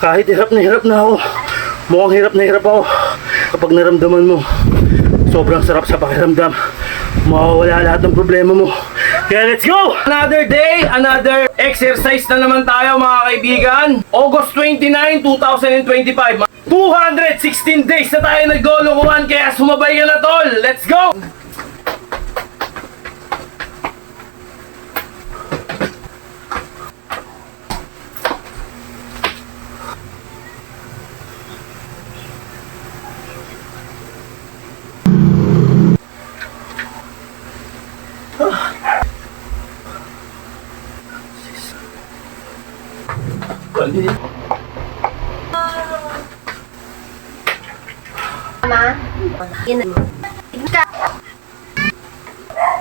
Kahit hirap na ako, mukhang hirap na hirap ako. Kapag naramdaman mo, sobrang sarap sa pakiramdam. Mawawala lahat ng problema mo. Kaya let's go! Another day, another exercise na naman tayo mga kaibigan. August 29, 2025. 216 days na tayo naglolokohan, kaya sumabay ka na tol. Let's go!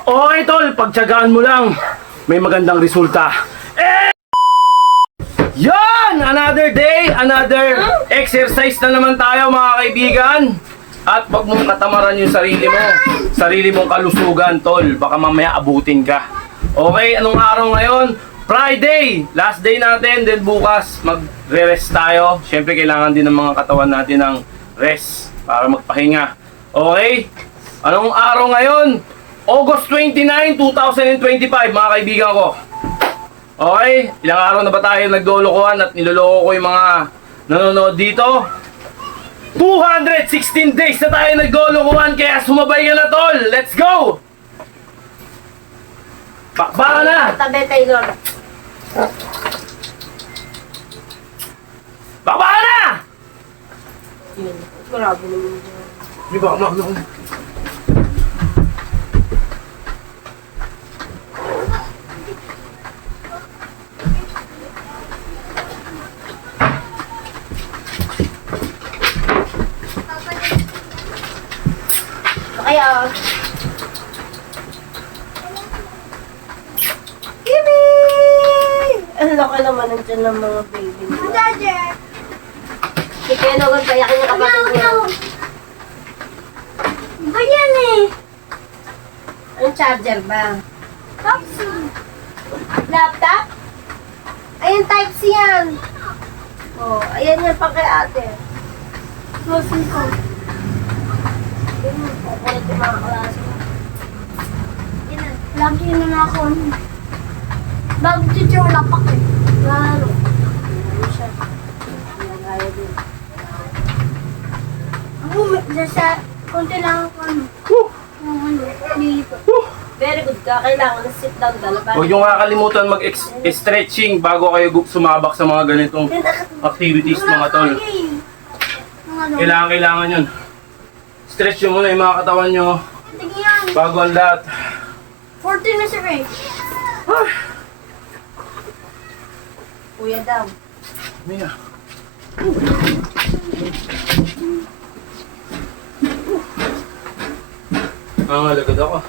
Okay tol, pagtsagaan mo lang, may magandang resulta. Yan! Another day, another exercise na naman tayo mga kaibigan. At wag mong katamaran yung sarili mong kalusugan tol, baka mamaya abutin ka. Okay, anong araw ngayon? Friday! Last day natin, then bukas magre-rest tayo. Siyempre kailangan din ng mga katawan natin ng rest para magpahinga. Okay? Anong araw ngayon? August 29, 2025 mga kaibigan ko. Okay? Ilang araw na ba tayo naglolokohan at niloloko ko yung mga nanonood dito? 216 days na tayo naglolokohan, kaya sumabay ka na tol. Let's go! Bakbaka na! Tabi Taylor. Bakbaka na! Yun. Grabe naman. Di ba ako? Kaya, Kimi! Ang laki naman nandiyan ng mga baby nila. Si Ken, huwag payakin yung kapatid niya. Ba yan eh? Anong charger ba? Type-C. Laptop? Ayan, Type-C yan. Oh, ayan yan pa kay ate. Closing ko. Kukulit yung mga klase. Lagi na ako. Bago dito yung lapak eh. Lalo. Ano siya? Nagaya din. Ako, sa konti lang ako ano. Nilipat. Very good ka. Kailangan na sit down dala. Huwag yung kakalimutan mag-stretching bago kayo sumabak sa mga ganitong activities mga tol. Kailangan yun. Stretch nyo muna yung mga katawan nyo bago ang lahat. 14 na si Ray. Kuya daw. Mia. Nangalagad ako.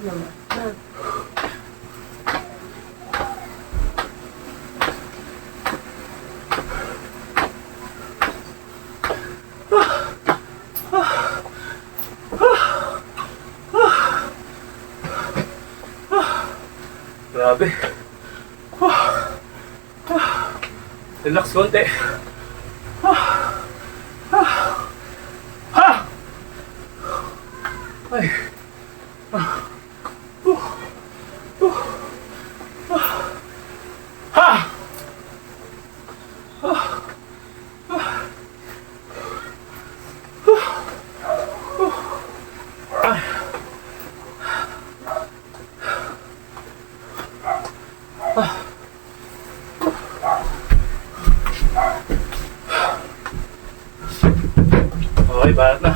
Naman. Ah. Grabe. Relax konti. Ay. Ha! Okay, balat na.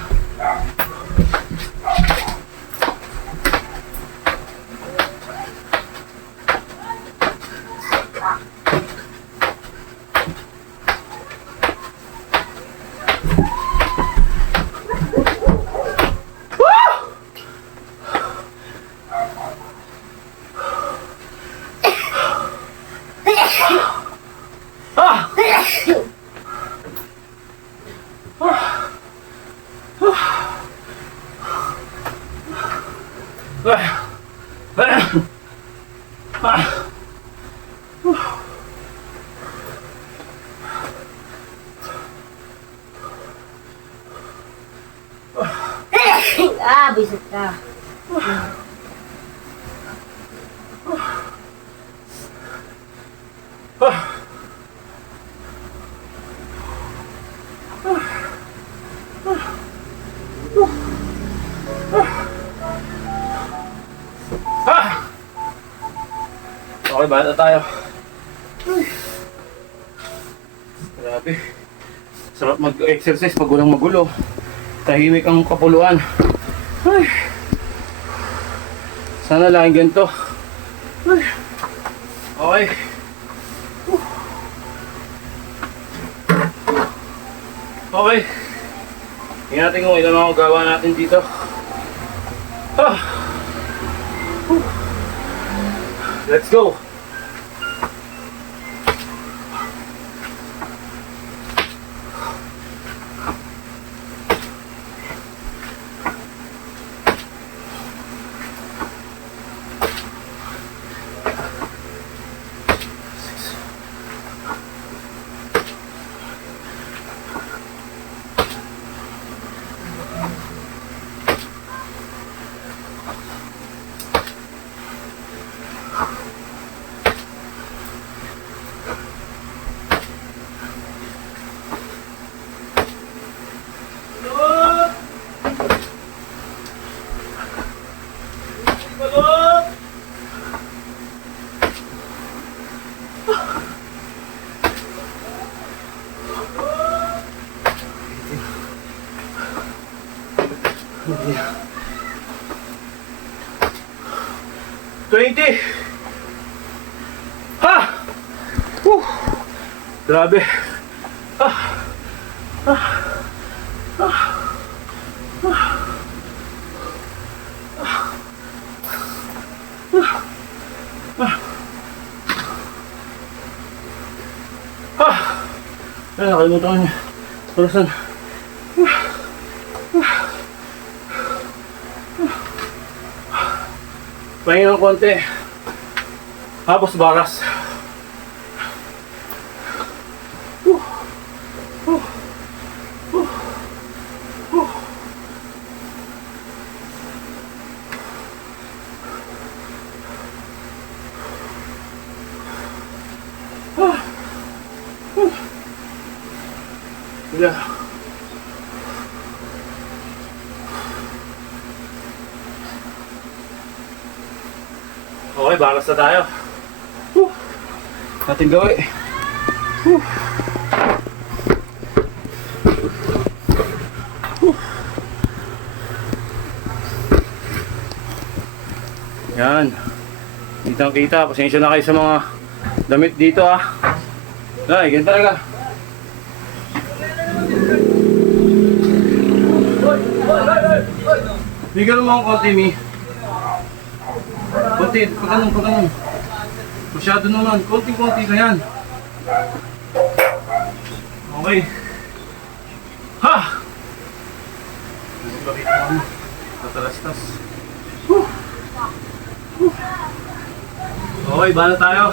Ah! Ah, bisit ka. Okay, bahala na tayo. Grabe. Sarap mag-exercise pag walang magulo. Tahimik ang kapuluan. Ay. Sana lang ganito. Ay. Okay. Okay. Tingnan natin kung ilan mga gawa natin dito. Let's go! Yeah. 20. Ha! Grabe. Ay, nakalimutan ko niya. Palasan. Pahinga ng konti. Tapos baras. Yeah. Okay, baras na tayo. Natin gawin. Yan. Kitang kita. Pasensya na kayo sa mga damit dito Ay, ganyan talaga. Bigyan mo akong konti, Mi. Konti, pag ganun. Masyado naman, konting-konti na yan. Okay. Ha! Bakit naman? Tatalastas. Okay, ba na tayo?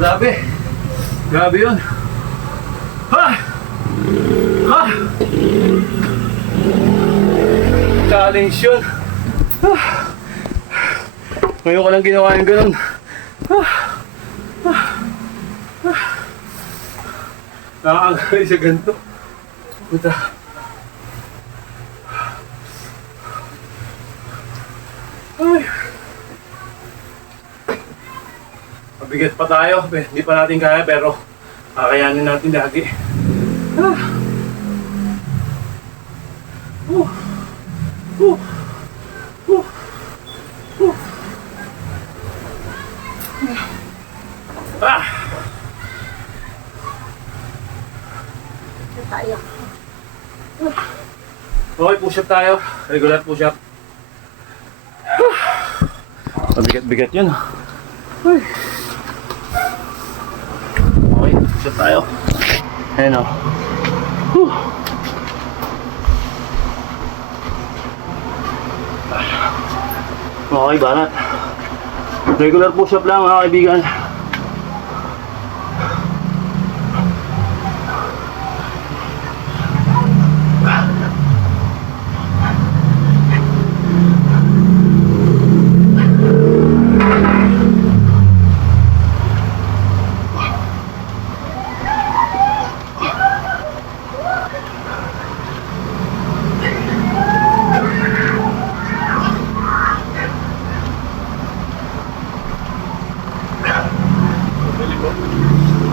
Grabe. Grabe yun. Ha! Ha! Challenge yun. Ngayon ko lang ginawa yung ganun. Nakakagaling sa ganito. Puta. Ay. Mabigat pa tayo. Hindi pa natin kaya pero kakayanin natin lagi. Tayo. Okay, push up tayo. Regular push up. Mabigat-bigat yun. Ay. Okay, push up tayo. Ayan o. Okay, banat. Regular push up lang mga kaibigan.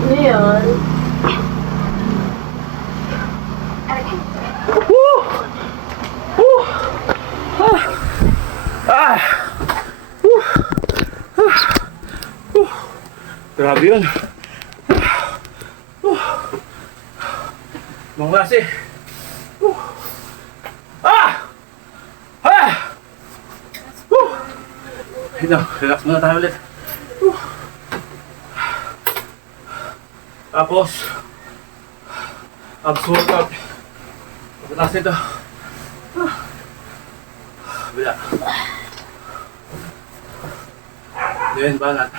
Ano yan? Woo! Woo! Ah! Woo! Woo! Grabe yun. Mga klase. Ah! Ah! Woo! Relax muna tayo ulit. Tapos abs workout. Pagkatapos ito bila. Then banat.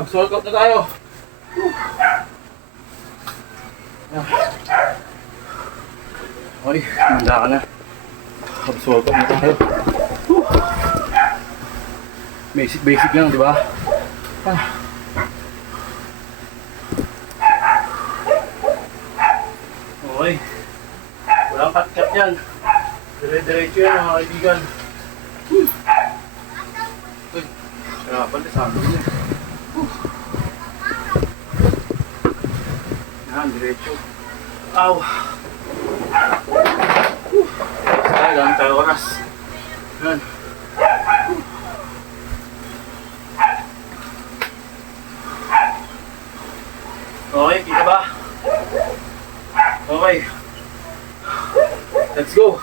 Abs workout na tayo. Okay, handa ka na. Abs workout na tayo. Basic lang, di ba? Okay. Walang cut-cut yan. Dire-diretso yan mga kaibigan. Uy, sarapan na sabi niya. Yan, diretso. Aw! Ay, dami tayo oras. Yan. Okay, kita ba? Okay. Let's go.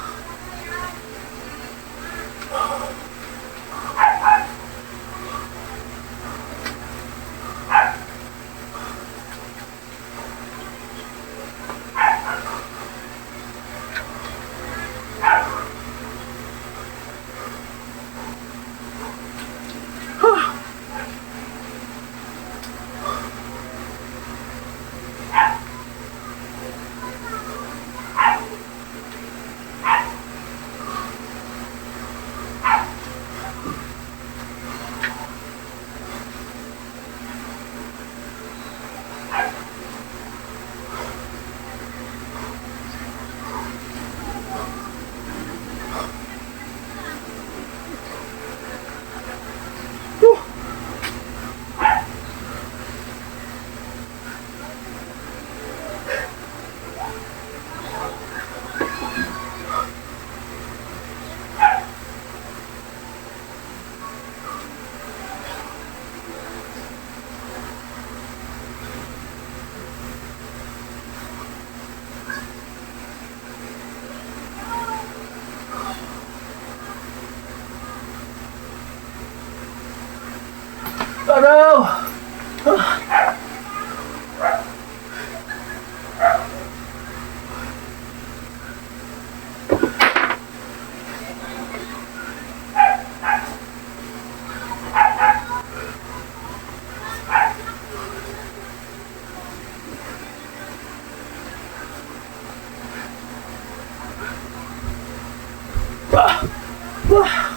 Araw! Wah! Wah!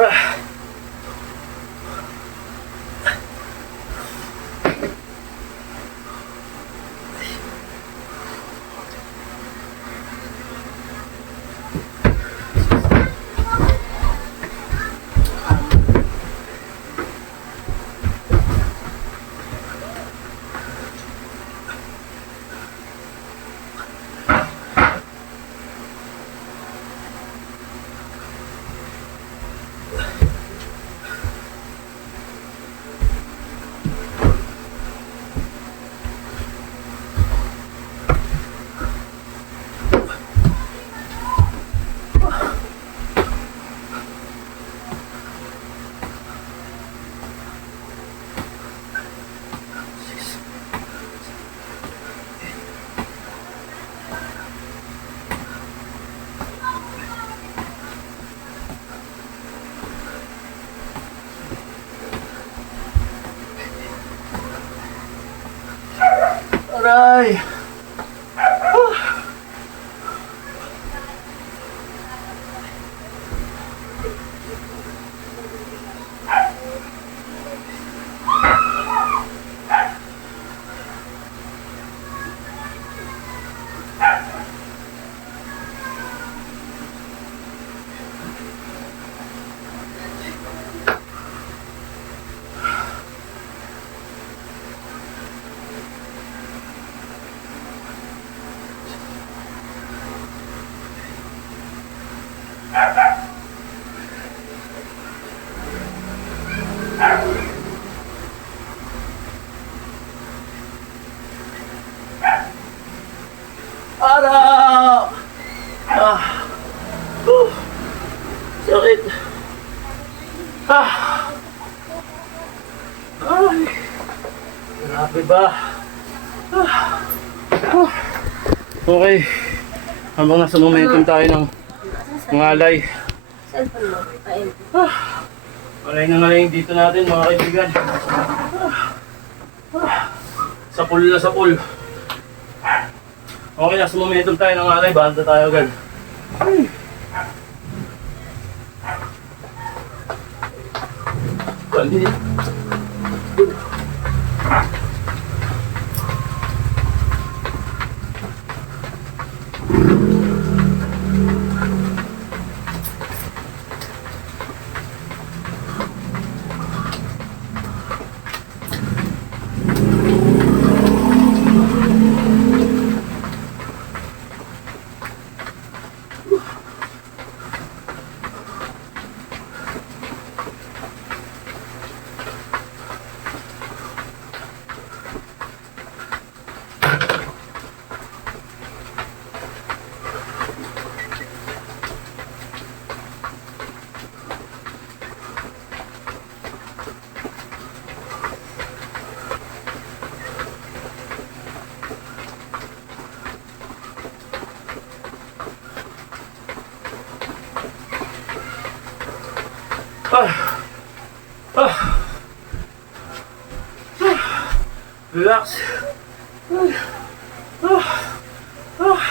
Ah. Aray! Araw! Ah! Sakit! Ah! Ay! Grabe ba? Ah! Ah! Okay. Habang nasa momentum tayo ng ngalay. Cellphone mo. Ayun. Ah! Ngalay na ngalay dito natin mga kaibigan. Ah! Ah! Sapul na sapul. Okay, nasa momentum tayo ng alay, banda tayo agad. Ay. Bali. Ah. Ah. Ah. Relax. Ah. Ah. Ah.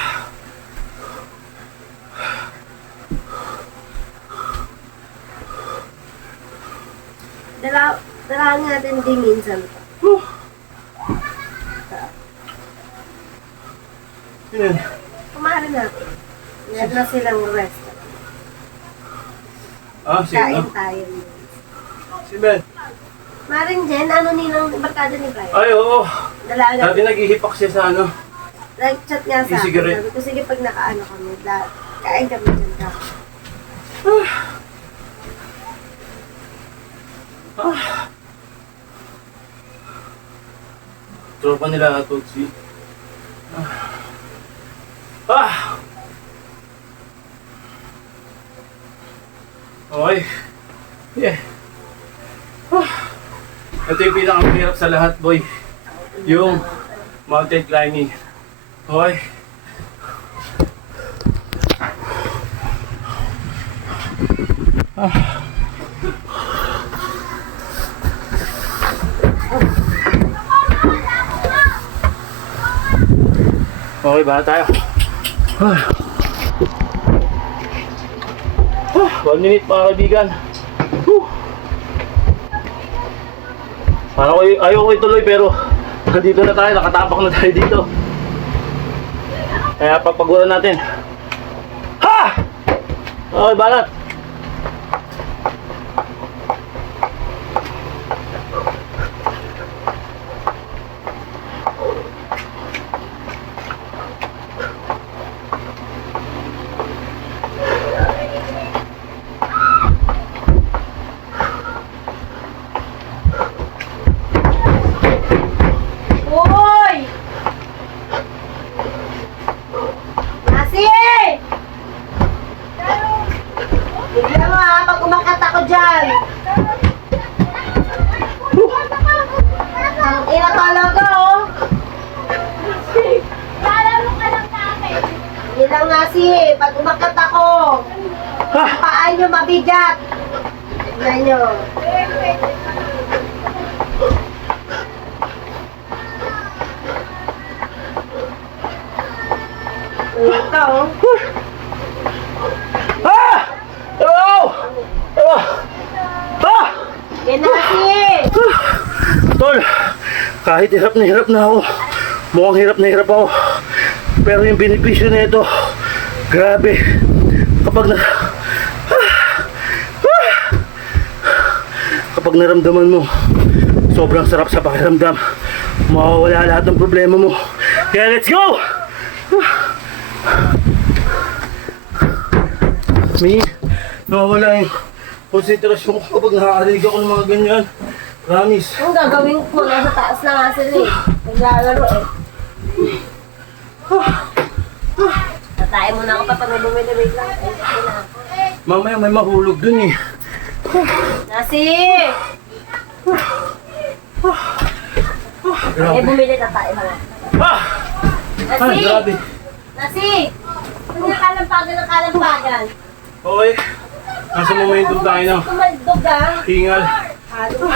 Dalahan natin din minsan. Yan. Kumain natin. Meron na silang rest. Ah, Kain sino? tayo. Si Ben. Maring Jen, ano ninang barkada ni Brian? Ay, oo. Dalaga. Dati naghihipak siya sa ano. Nag-chat nga sa Sige, akin. rin. Sabi ko, sige pag nakaano kami, kain kami dyan ka. Tropa nila Tutsi. Okay. Yeah. Ito yung pinakamahirap sa lahat, boy. Yung mountain climbing. Okay. Okay ba tayo? 1 minute mga kaibigan. Ayaw ko ituloy pero nandito na tayo, nakatapak na tayo dito. Kaya pagpaguran natin. Ha! Okay, balat. Uy! Nasi! Bigyan mo ha, pag umakat ako dyan. Ang ina talaga oh. Hindi lang nasi, pag umakat ako. Ang paa nyo mabigat. Tignan nyo. Ito oh. Ah! Hello! Ah! Ah! Yan nasi! Tol, kahit hirap na ako. Mukhang hirap na hirap ako. Pero yung benepisyo na ito, grabe. Kapag naramdaman mo, sobrang sarap sa pakiramdam. Mawawala lahat ng problema mo. Kaya let's go! May nawawala yung konsentrasyon ko kapag nakakarinig ako ng mga ganyan. Promise. Ang gagawin ko, nasa taas na nga sila eh. Naglalaro eh. Tatain mo na ako kapag may bumili. Wait lang. Ay, okay na. Mamaya may mahulog dun eh. Nasi! May Grabe. bumili, tatain mo na. Ah! Ay, Nasi! grabe. Nasi! Ano yung kalampagan ng kalampagan? Okay. Nasa momentum tayo na. Kumaldog ah. Hingal. Halo.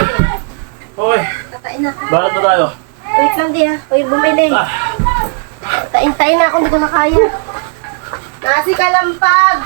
Okay. Tatain na. Barat na tayo. Wait lang di ah. Uy, bumili. Ah. Tain na ako, hindi ko na kaya. Nasi kalampag!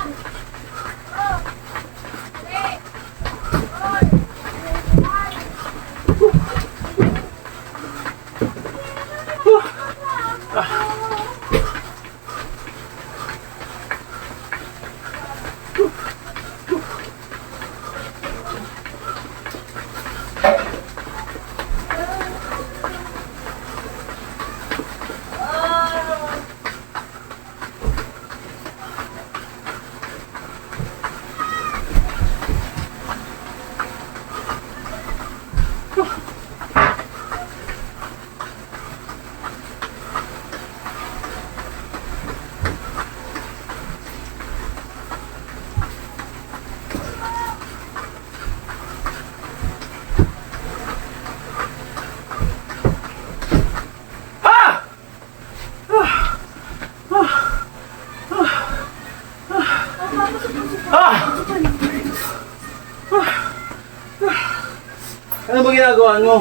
Ano ba ginagawa mo?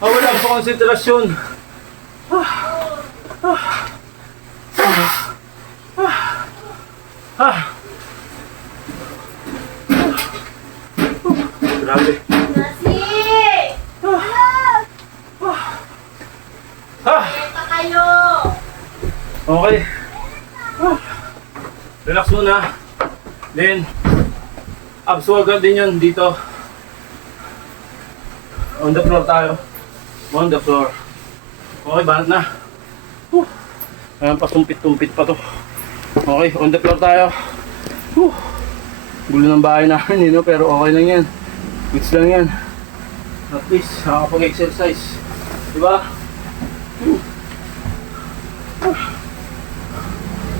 Wala pa konsentrasyon. Grabe. Nasi! Pa kayo! Okay. Relax muna. Then, absorb din yun dito. On the floor tayo. On the floor. Okay, banat na. Ayan, pasumpit-tumpit pa to. Okay, on the floor tayo. Gulo ng bahay namin, no? Pero okay lang yan. Goods lang yan. At least, nakakapag-exercise. Diba?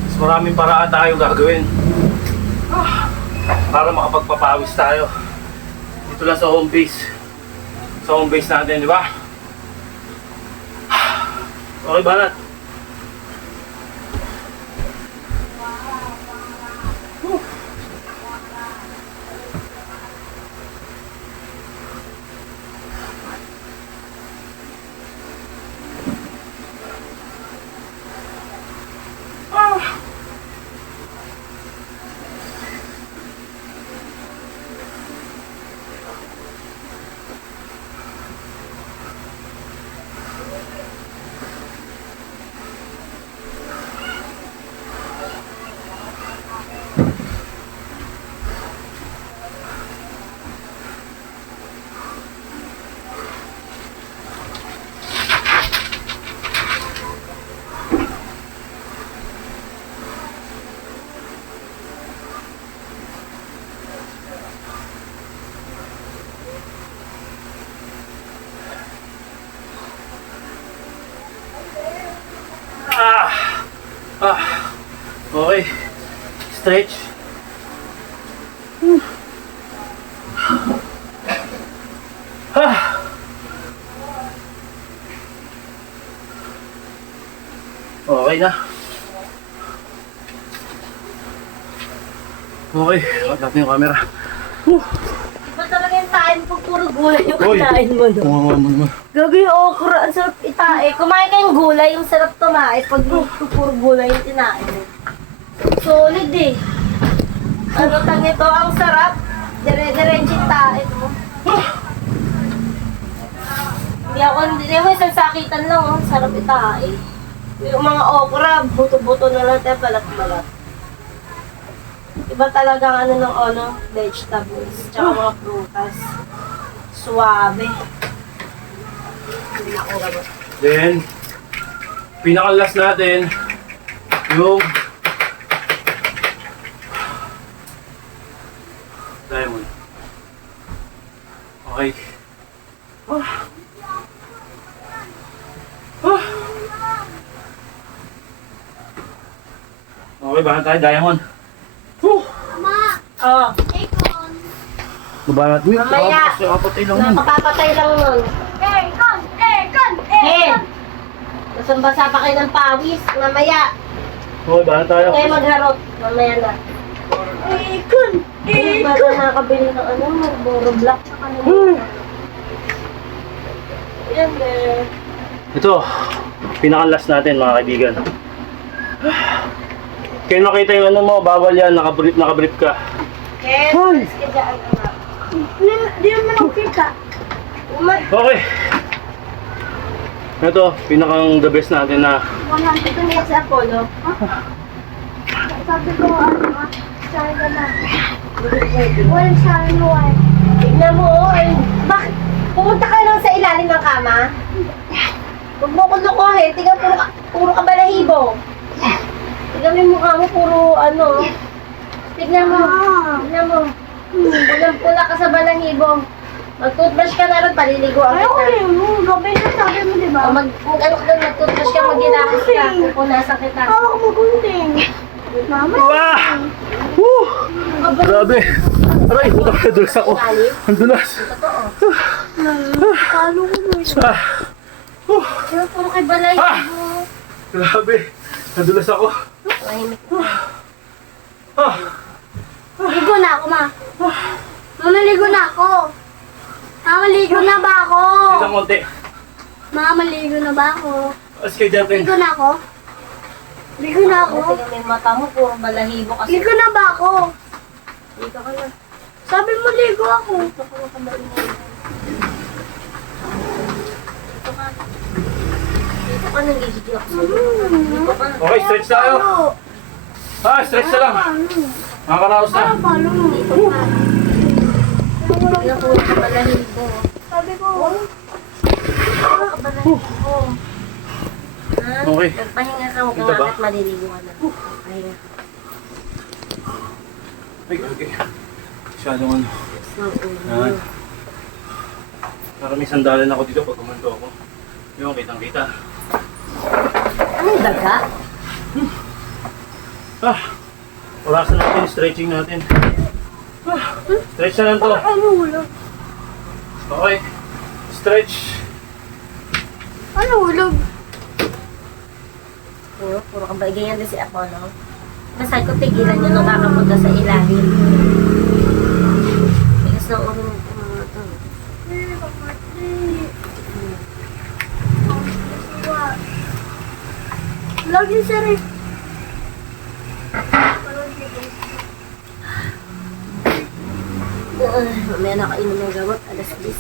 Mas maraming paraan tayo gagawin. Para makapagpapawis tayo. Dito lang sa home base. Sa home base natin, di ba? Okay, banat. Okay. Stretch. Okay na. Okay, cut natin yung camera. Iba talaga yung tayo pag puro gulay yung kinain mo, no? Kumawa mo naman. Gabi yung okra, ang sarap itae. Kumain ka yung gulay, yung sarap tumae pag puro gulay yung tinae mo. Solid eh. Ano tang ito, ang sarap. Dire-diretso yung tae mo. Hindi ako isang sakitan lang, oh. Sarap itae. Yung mga okra, buto-buto na lang tayo, balat-balat. Iba talagang ano ng vegetables, tsaka mga prutas. Suwabe. Then, pinakalas natin yung diamond. Okay. Okay, bahan tayo diamond. Oh, Babanat mo yun. Mamaya. Kasi kapatay lang yun. napapapatay lang nun. Hen! Basang-basa pa kayo ng pawis. Mamaya. Okay, bahan tayo. Kayo magharot. Mamaya na. Ba't na nakabili ng Marlboro Black? Yan eh. Ito, pinakalas natin mga kaibigan. Kaya nakita yung ano mo, bawal yan, nakabrief ka. Ken, alis ka dyan, anak. Di naman ako kita. Okay. Ito, pinakang the best natin na 100 minutes sa Apollo. Sabi ko, China na. Walang China one. Tignan mo, bakit? Pumunta ka lang sa ilalim ng kama? Huwag mo ko lukohin. Tignan, puro ka balahibo. Tignan mo yung mukha mo, puro Tignan mo. Tignan mo. Pulang-pula ka sa balahibo. Mag-toothbrush ka na rin, paliliguan kita. Ayaw mo, gabi na sabi mo, di ba? Mag-ano ka doon, mag-toothbrush ka, mag-ginakos ka. Pupunasan kita. Hawak mo gunting. Mama. Wow! Woo! Grabe! Aray, utang nadulas ako. Ang dulas. Totoo. Talo ko mo yun. Kaya puro kay balahibo. Grabe! Nadulas ako. Mahimik ko. Ligo na ako, ma. Mamaligo na ako. Mamaligo na ba ako? Isang konti. Mamaligo na ba ako? As kay Jacqueline. Ligo na ako. Ligo na ako. Tingnan mo yung mata mo, puro balahibo kasi. Ligo na ba ako? Ligo ka na. Sabi mo ligo ako. Ligo ka na kamaligo. Ligo ka. Ligo ka nang gigigil ako sa'yo. Ligo ka. Okay, stretch tayo. Stretch na lang. Makakaraos na. Ligo ka. Tingnan ko yung balahibo. Sabi ko. Puro ka balahibo. Ha? Okay. Magpahinga ka mo Dito kung ba? bakit maliligo ka na. Pahinga ka. Ay, okay. Masyadong ano. Ng ulo. Yan. Para may sandalan ako dito pag kumanto ako. Yung kitang-kita. Anong daga? Ah! Orasan natin, stretching natin. Ah! Stretch na lang to. Ano ulo? Okay. Stretch. Ano ulog? Puro kang ba? Ganyan din si Apollo. Masal ko tigilan nyo nung kakapunta sa ilalim. Bigas ng ulo ng mga to. Lagi siya rin. Mamaya nakainom ng gamot. Alas 10.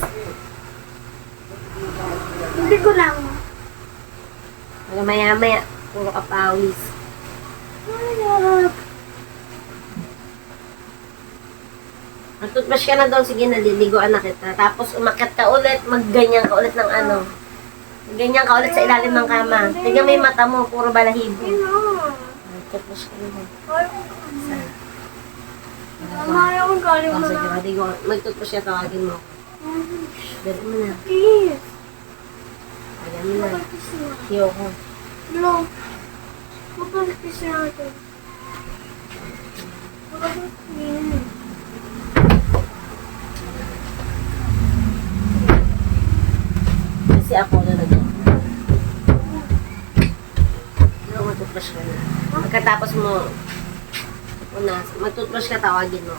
Hindi ko lang. Maya-maya. Puro kapawis. Ayap. Mag-toothbrush ka na doon. Sige, naliliguan na kita. Tapos umakyat ka ulit. Magganyan ka ulit ng ano. Ganyan ka ulit sa ilalim ng kama. Tignan mo yung mata mo. Puro balahibo. Mag-toothbrush ka na doon. Mama, ayaw kong galing Oh, mo sige, na. maligo. Mag-toothbrush ka. Tawagin mo. Dali mo na. Please. Ayan mo na. Magpapis na. Hiyo ko. No. Magpapis natin. Magpapis. Kasi ako na nag no, mag-toothbrush ka na. Pagkatapos mo, mag-toothbrush ka, tawagin mo.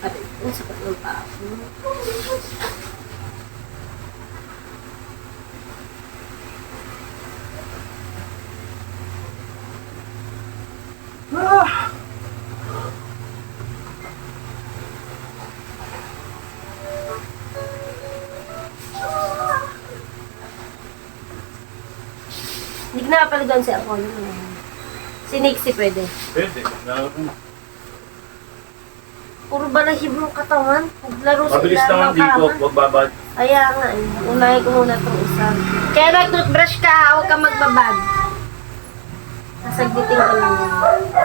Pati, ang sakit ng paa ko. Hindi na pala doon si Apollo. Si Nixie pwede. Pwede. Puro balahib ng katawan. Paglaro sa Mabilis ilalim naman ng dito. kama. Huwag babad. Kaya nga eh. Unahin ko muna itong isa. Kaya nag-toothbrush ka, huwag kang magbabad. Nasagbitin ko lang yan.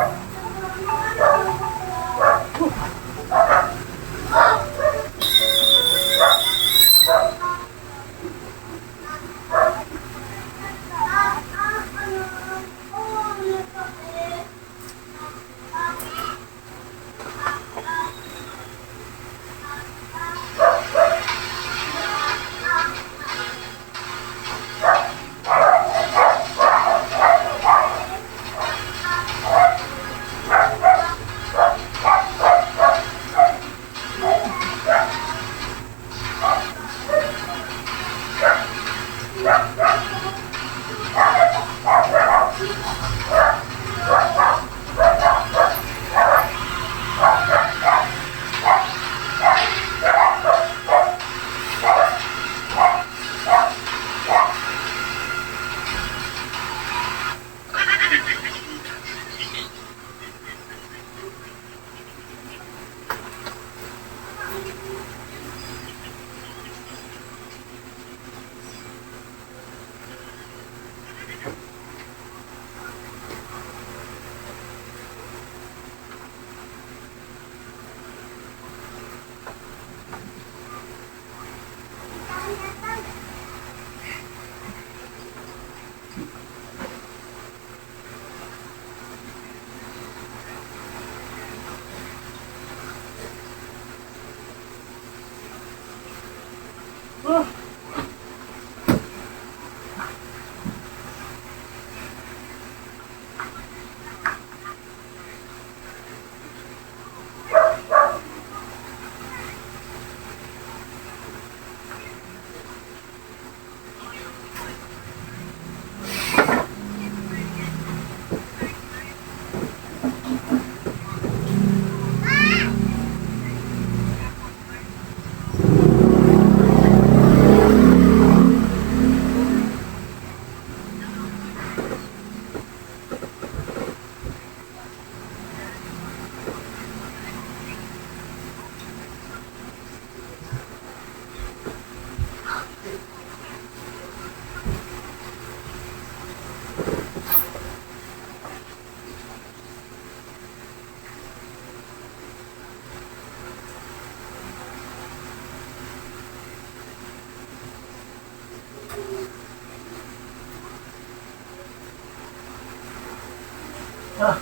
Wow!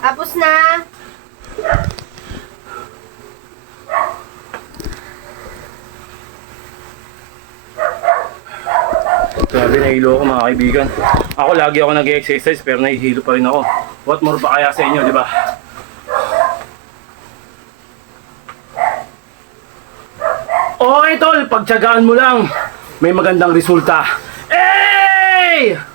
Tapos na. Grabe, nahilo ako mga kaibigan. Ako lagi ako nag-exercise pero nahihilo pa rin ako. What more pa kaya sa inyo, di ba? Okay tol, pagtyagaan mo lang. May magandang resulta. Hey!